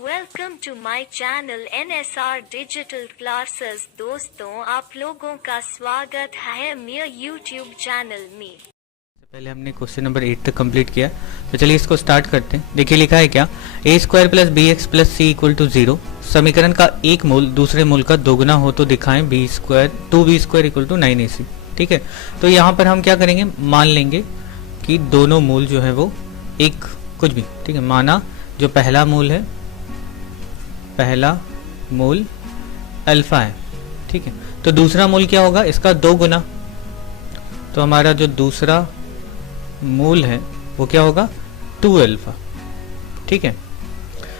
Welcome to my channel NSR digital classes. दोस्तों, आप लोगों का स्वागत है मेरे यूट्यूब चैनल में। पहले हमने क्वेश्चन नंबर 8 तक कंप्लीट किया, तो चलिए इसको स्टार्ट करते हैं। देखिए लिखा है क्या, a square plus b x plus c equal to 0। समीकरण का एक मूल दूसरे मूल का दोगुना हो तो दिखाएं B square 2b² equal to 9ac। ठीक है, तो यहाँ पर हम क्या करेंगे, मान लेंगे कि दोनों मूल जो है वो एक कुछ भी, ठीक है। माना जो पहला मूल है, पहला मूल अल्फा है, ठीक है। तो दूसरा मूल क्या होगा, इसका दो गुना। तो हमारा जो दूसरा मूल है वो क्या होगा, 2 अल्फा, ठीक है।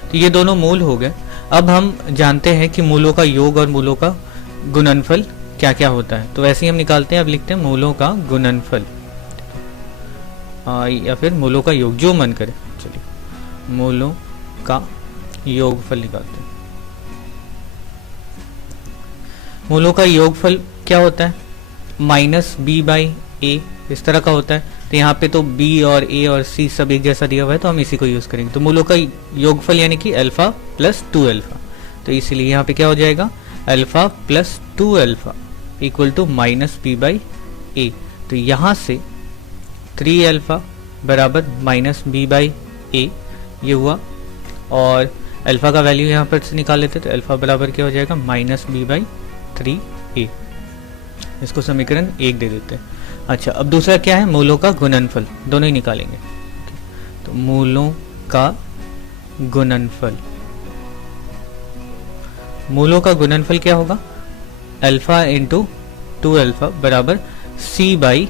तो ये दोनों मूल हो गए। अब हम जानते हैं कि मूलों का योग और मूलों का गुणनफल क्या क्या होता है, तो वैसे ही हम निकालते हैं। अब लिखते हैं मूलों का गुणनफल या फिर मूलों का योग, जो मन करे। चलिए मूलों का योगफल निकालते हैं। मूलों का योगफल क्या होता है, -b/a इस तरह का होता है। तो यहाँ पे तो b और a और c सब एक जैसा दिया हुआ है, तो हम इसी को यूज करेंगे। तो मूलों का योगफल यानी कि अल्फा प्लस 2 अल्फा। तो इसलिए यहाँ पे क्या हो जाएगा, alpha plus 2 alpha equal to -b/a। तो यहाँ से 3 अल्फा बराबर -b/a ये हुआ, और अल्फा का वैल्यू यहाँ पर से निकाल लेते, तो अल्फा बराबर क्या हो जाएगा, -b/3a। इसको समीकरण 1 दे देते हैं। अच्छा, अब दूसरा क्या है, मूलों का गुणनफल, दोनों ही निकालेंगे। तो मूलों का गुणनफल, मूलों का गुणनफल क्या होगा, अल्फा इंटू 2 अल्फा बराबर c/a।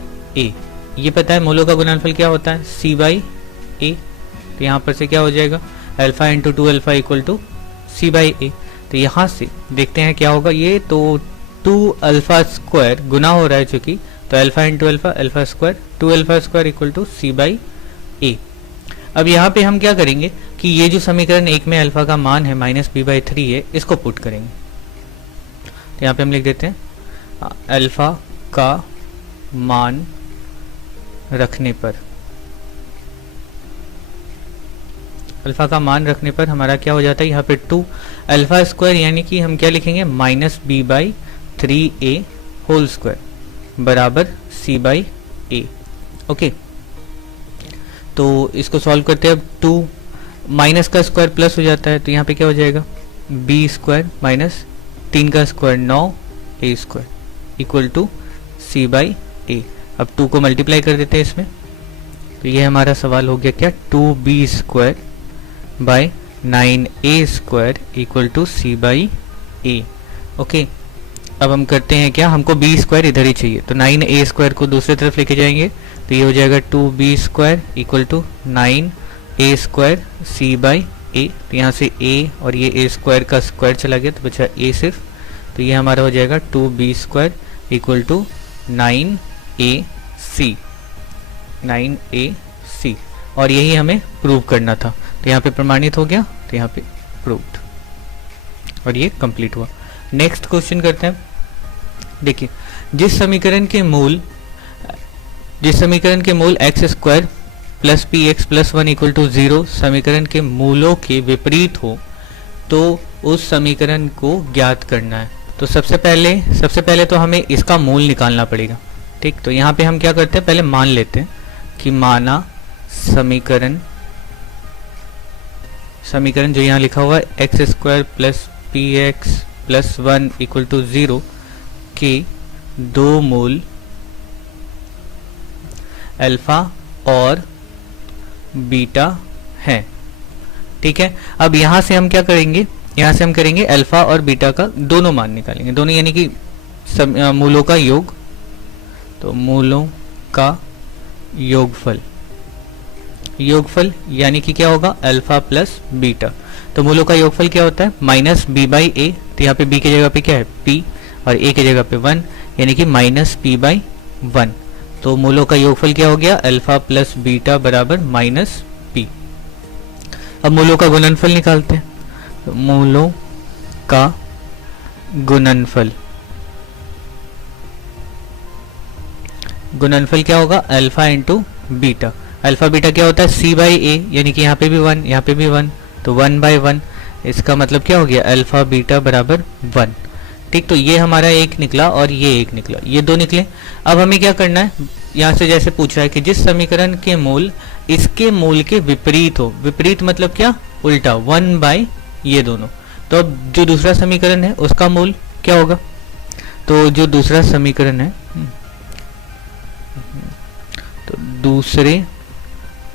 ये पता है मूलों का गुणनफल क्या होता है, c/a। तो यहाँ पर से क्या हो जाएगा, alpha into 2 alpha equal to c/a। तो यहाँ से देखते हैं क्या होगा, ये तो 2 अल्फा स्क्वायर गुना हो रहा है चूंकि, तो alpha into alpha, alpha square, 2 alpha square equal to c/a। अब यहाँ पे हम क्या करेंगे कि ये जो समीकरण 1 में अल्फा का मान है -b/3 है, इसको पुट करेंगे। तो यहाँ पे हम लिख देते हैं अल्फा का मान रखने पर, अल्फा का मान रखने पर हमारा क्या हो जाता है, यहाँ पे 2 अल्फा स्क्वायर यानी कि हम क्या लिखेंगे, -b/3a होल स्क्वायर बराबर c/a। ओके, तो इसको सॉल्व करते हैं। अब 2 माइनस का स्क्वायर प्लस हो जाता है, तो यहाँ पे क्या हो जाएगा, b² माइनस 3 का square 9a² equal to c/a। अब 2 को मल्टीप्लाई कर देते हैं इसमें, तो ये हमारा सवाल हो गया क्या, 2b² bye 9a² equal to c/a। Okay, अब हम करते हैं क्या, हमको b² इधर ही चाहिए, तो 9a² को दूसरी तरफ लेके जाएंगे, तो ये हो जाएगा 2b² equal to 9a² c/a। तो यहाँ से a और ये a² का स्क्वायर चला गया, तो बचा a सिर्फ। तो ये हमारा हो जाएगा 2b² इक्वल टू 9ac, और यही हमें प्रूव करना था। तो यहाँ पे प्रमाणित हो गया, तो यहाँ पे प्रूव्ड, और ये कंप्लीट हुआ। नेक्स्ट क्वेश्चन करते हैं। देखिए, जिस समीकरण के मूल x² plus px plus 1 equal to 0 समीकरण के मूलों के विपरीत हो तो उस समीकरण को ज्ञात करना है। तो सबसे पहले तो हमें इसका मूल निकालना पड़ेगा, ठीक। तो यहाँ पे हम क्या करते हैं, पहले मान लेते हैं कि माना समीकरण जो यहाँ लिखा हुआ है x² plus px plus 1 equal to 0 के दो मूल अल्फा और बीटा हैं, ठीक है। अब यहाँ से हम क्या करेंगे, यहाँ से हम करेंगे अल्फा और बीटा का दोनों मान निकालेंगे, दोनों यानी कि मूलों का योग। तो मूलों का योगफल यानी कि क्या होगा, अल्फा प्लस बीटा। तो मूलों का योगफल क्या होता है, -b/a। तो यहाँ पे b की जगह पे क्या है, p, और a की जगह पे 1 यानी कि -p/1। तो मूलों का योगफल क्या हो गया, अल्फा प्लस बीटा बराबर -p। अब मूलों का गुणनफल निकालते हैं। तो मूलों का गुणनफल क्या होगा, alpha into beta. Alpha beta क्या होता है, c/a यानी कि यहाँ पे भी 1, यहाँ पे भी 1, तो 1/1 इसका मतलब क्या हो गया, अल्फा बीटा बराबर 1। ठीक, तो ये हमारा एक निकला और ये एक निकला, ये दो निकले। अब हमें क्या करना है, यहाँ से जैसे पूछा है कि जिस समीकरण के मूल इसके मूल के विपरीत हो, विपरीत मतलब क्या, उल्टा, 1 ये दोनों। तो अब जो दूसरा समीकरण है उसका मूल क्या होगा, तो जो दूसरा समीकरण है, तो दूसरे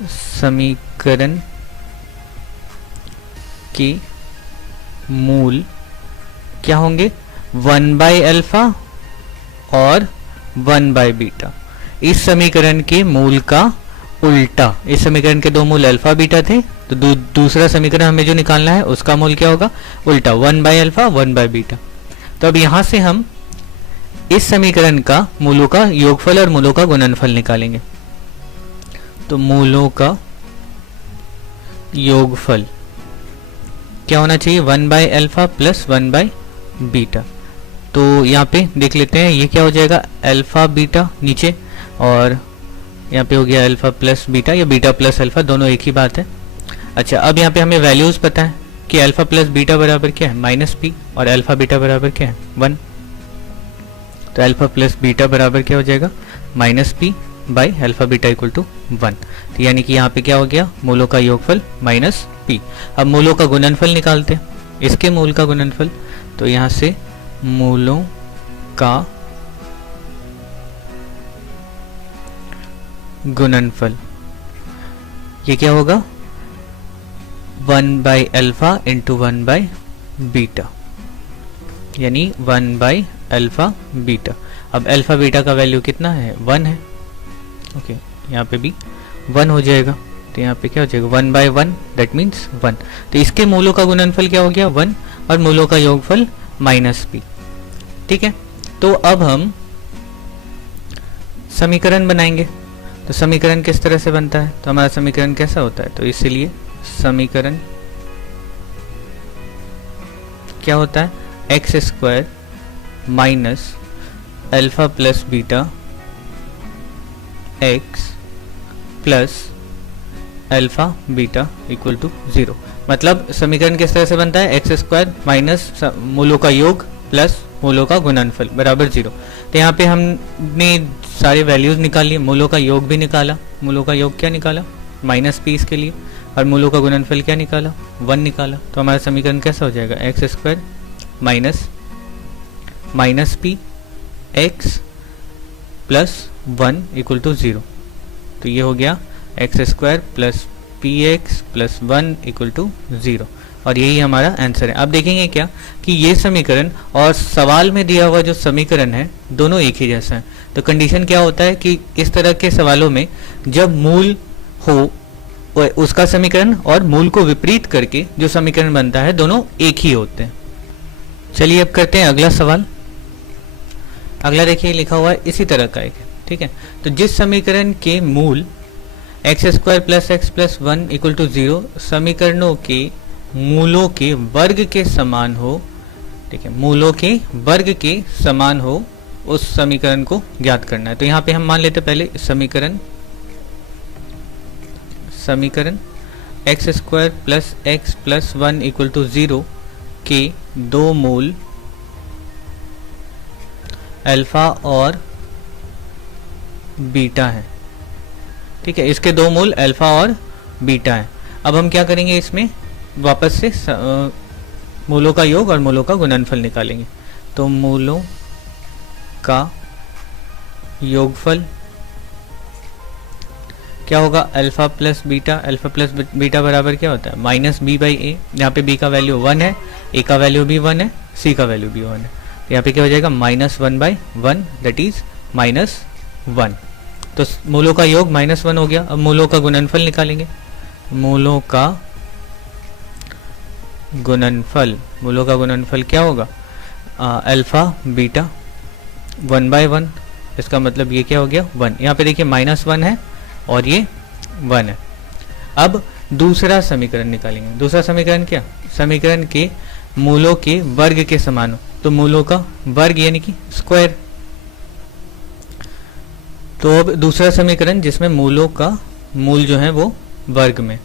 समीकरण के मूल क्या होंगे, 1/अल्फा और 1/बीटा। इस समीकरण के मूल का उल्टा, इस समीकरण के दो मूल अल्फा बीटा थे, तो दूसरा समीकरण हमें जो निकालना है उसका मूल क्या होगा, उल्टा, 1/अल्फा 1/बीटा। तो अब यहां से हम इस समीकरण का मूलों का योगफल और मूलों का गुणनफल निकालेंगे। तो मूलों का योगफल क्या होना चाहिए, 1/अल्फा प्लस 1/बीटा। तो यहाँ पे देख लेते हैं ये क्या हो जाएगा, अल्फा बीटा नीचे, और यहाँ पे हो गया अल्फा प्लस बीटा, या बीटा प्लस अल्फा, दोनों एक ही बात है। अच्छा, अब यहाँ पे हमें वैल्यूज पता है कि अल्फा प्लस बीटा बराबर क्या है, -p, और अल्फा बीटा बराबर क्या है, 1। तो अल्फा प्लस बीटा बराबर क्या हो जाएगा, -p by alpha beta equal to 1। तो यानी कि यहाँ पे क्या हो गया, मूलों का योगफल -p। अब मूलों का गुणनफल निकालते हैं, इसके मूल का गुणनफल। तो यहाँ से मूलों का गुणनफल ये क्या होगा, 1/अल्फा इंटू 1/बीटा, यानी 1/अल्फा बीटा। अब अल्फा बीटा का वैल्यू कितना है, 1 है। ओके, यहाँ पे भी 1 हो जाएगा, तो यहाँ पे क्या हो जाएगा, 1/1, दैट मीन्स 1। तो इसके मूलों का गुणनफल क्या हो गया, 1, और मूलों का योगफल -p। ठीक है, तो अब हम समीकरण बनाएंगे। तो समीकरण किस तरह से बनता है, तो हमारा समीकरण कैसा होता है, तो इसीलिए समीकरण क्या होता है, x² minus alpha plus beta x plus alpha beta equal to 0। मतलब समीकरण किस तरह से बनता है, x² माइनस मूलों का योग प्लस मूलों का गुणनफल बराबर 0। तो यहाँ पे हमने सारे वैल्यूज निकाल लिए, मूलों का योग भी निकाला, मूलों का योग क्या निकाला, -p इसके लिए, और मूलों का गुणनफल क्या निकाला, 1 निकाला। तो हमारा समीकरण कैसा हो जाएगा, x² minus p x plus 1 equal to 0। तो ये हो गया x² plus px plus 1 equal to 0, और यही हमारा आंसर है। अब देखेंगे क्या कि ये समीकरण और सवाल में दिया हुआ जो समीकरण है दोनों एक ही जैसा है। तो कंडीशन क्या होता है कि इस तरह के सवालों में जब मूल हो उसका समीकरण और मूल को विपरीत करके जो समीकरण बनता है दोनों एक ही होते हैं। चलिए अब करते हैं अगला सवाल। अगला देखिए लिखा हुआ है इसी तरह का एक, ठीक है। तो जिस समीकरण के मूल x² plus x plus 1 equal to 0 समीकरणों के मूलों के वर्ग के समान हो, ठीक है, मूलों के वर्ग के समान हो, उस समीकरण को ज्ञात करना है। तो यहाँ पे हम मान लेते पहले समीकरण x² plus x plus 1 equal to 0 के दो मूल अल्फा और बीटा है, ठीक है। इसके दो मूल अल्फा और बीटा है। अब हम क्या करेंगे, इसमें वापस से मूलों का योग और मूलों का गुणनफल निकालेंगे। तो मूलों का योगफल क्या होगा, alpha plus beta. Alpha plus beta बराबर क्या होता है, -b/a। यहाँ पे b का वैल्यू 1 है, a का वैल्यू भी 1 है, c का वैल्यू भी 1 है। तो यहाँ पे क्या हो जाएगा, -1/1 दैट इज -1। तो मूलों का योग -1 हो गया। अब मूलों का गुणनफल निकालेंगे। मूलों का गुणनफल क्या होगा, अल्फा बीटा 1/1। इसका मतलब ये क्या हो गया, 1। यहाँ पे देखिए -1 है और ये 1 है। अब दूसरा समीकरण निकालेंगे। दूसरा समीकरण क्या, समीकरण के मूलों के वर्ग के समान हो। तो मूलों का वर्ग यानी कि स्क्वायर। तो अब दूसरा समीकरण जिसमें मूलों का मूल जो है वो वर्ग में,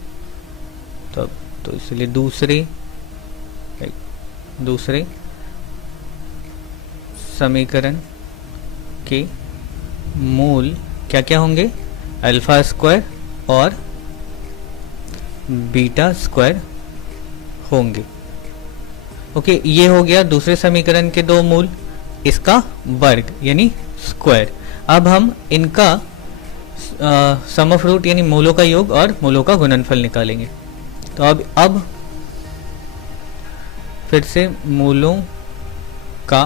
तो इसलिए दूसरे दूसरे समीकरण के मूल क्या क्या होंगे, अल्फा स्क्वायर और बीटा स्क्वायर होंगे। ओके, ये हो गया दूसरे समीकरण के दो मूल, इसका वर्ग यानी स्क्वायर। अब हम इनका सम ऑफ रूट यानी मूलों का योग और मूलों का गुणनफल निकालेंगे। तो अब फिर से मूलों का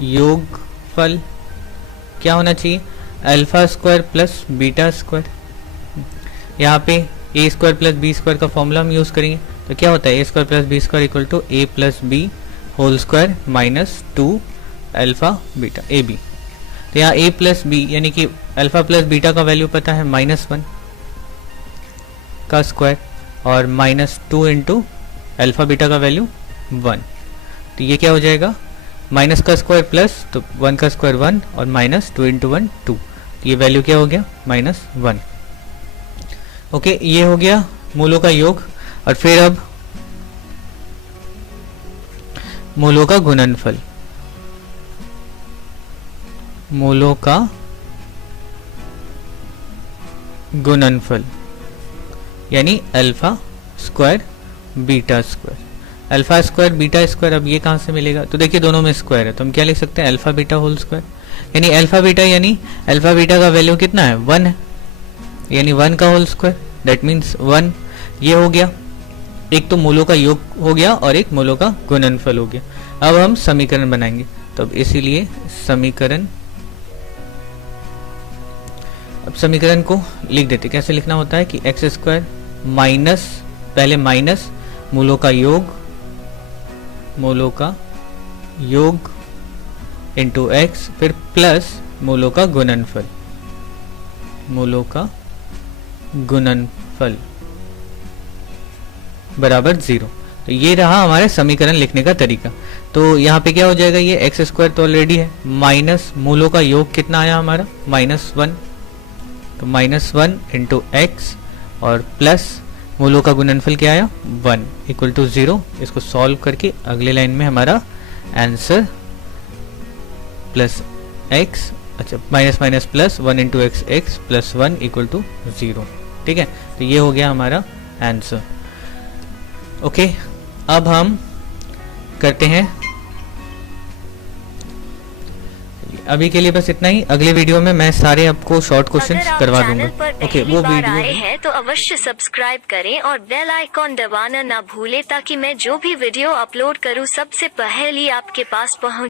योगफल क्या होना चाहिए, alpha square plus beta square. यहाँ पे a square plus b square का फॉर्मूला हम यूज करेंगे। तो क्या होता है, a square plus b square equal to a plus b whole square minus 2 alpha beta a b. तो यहाँ ए प्लस बी यानी कि अल्फा प्लस बीटा का वैल्यू पता है -1 का स्क्वायर और -2 इंटू अल्फा बीटा का वैल्यू 1। तो ये क्या हो जाएगा, माइनस का स्क्वायर प्लस, तो 1 का स्क्वायर 1 और -2 इंटू 1 2। तो ये वैल्यू क्या हो गया, -1। ओके, ये हो गया मूलों का योग। और फिर अब मूलों का गुणनफल, मूलों का गुणनफल यानी alpha square beta square. Alpha square beta square, अब ये कहां से मिलेगा, तो देखिए दोनों में स्क्वायर है, तो हम क्या लिख सकते हैं, अल्फा बीटा होल स्क्वायर। यानी अल्फा बीटा का वैल्यू कितना है, 1 है, यानी 1 का होल स्क्वायर, दैट मीन्स 1। ये हो गया, एक तो मूलों का योग हो गया और एक मूलों का गुणनफल हो गया। अब हम समीकरण बनाएंगे, तो अब इसीलिए समीकरण को लिख देते। कैसे लिखना होता है कि एक्स स्क्वायर माइनस, पहले माइनस मूलों का योग इंटू एक्स, फिर प्लस मूलों का गुणनफल बराबर 0। तो ये रहा हमारे समीकरण लिखने का तरीका। तो यहाँ पे क्या हो जाएगा, ये एक्स स्क्वायर तो ऑलरेडी है, माइनस मूलों का योग कितना आया हमारा, -1, तो -1 इंटू एक्स और प्लस मूलों का गुणनफल क्या आया, 1 इक्वल टू 0। इसको सॉल्व करके अगले लाइन में हमारा आंसर प्लस एक्स, अच्छा minus minus plus 1 into x plus 1 equal to 0। ठीक है, तो ये हो गया हमारा आंसर। ओके, अब हम करते हैं, अभी के लिए बस इतना ही। अगले वीडियो में मैं सारे आपको शॉर्ट क्वेश्चंस करवा दूंगा। ओके, वो वीडियो आए हैं तो अवश्य सब्सक्राइब करें और बेल आइकॉन दबाना ना भूलें ताकि मैं जो भी वीडियो अपलोड करूं सबसे पहले आपके पास पहुंच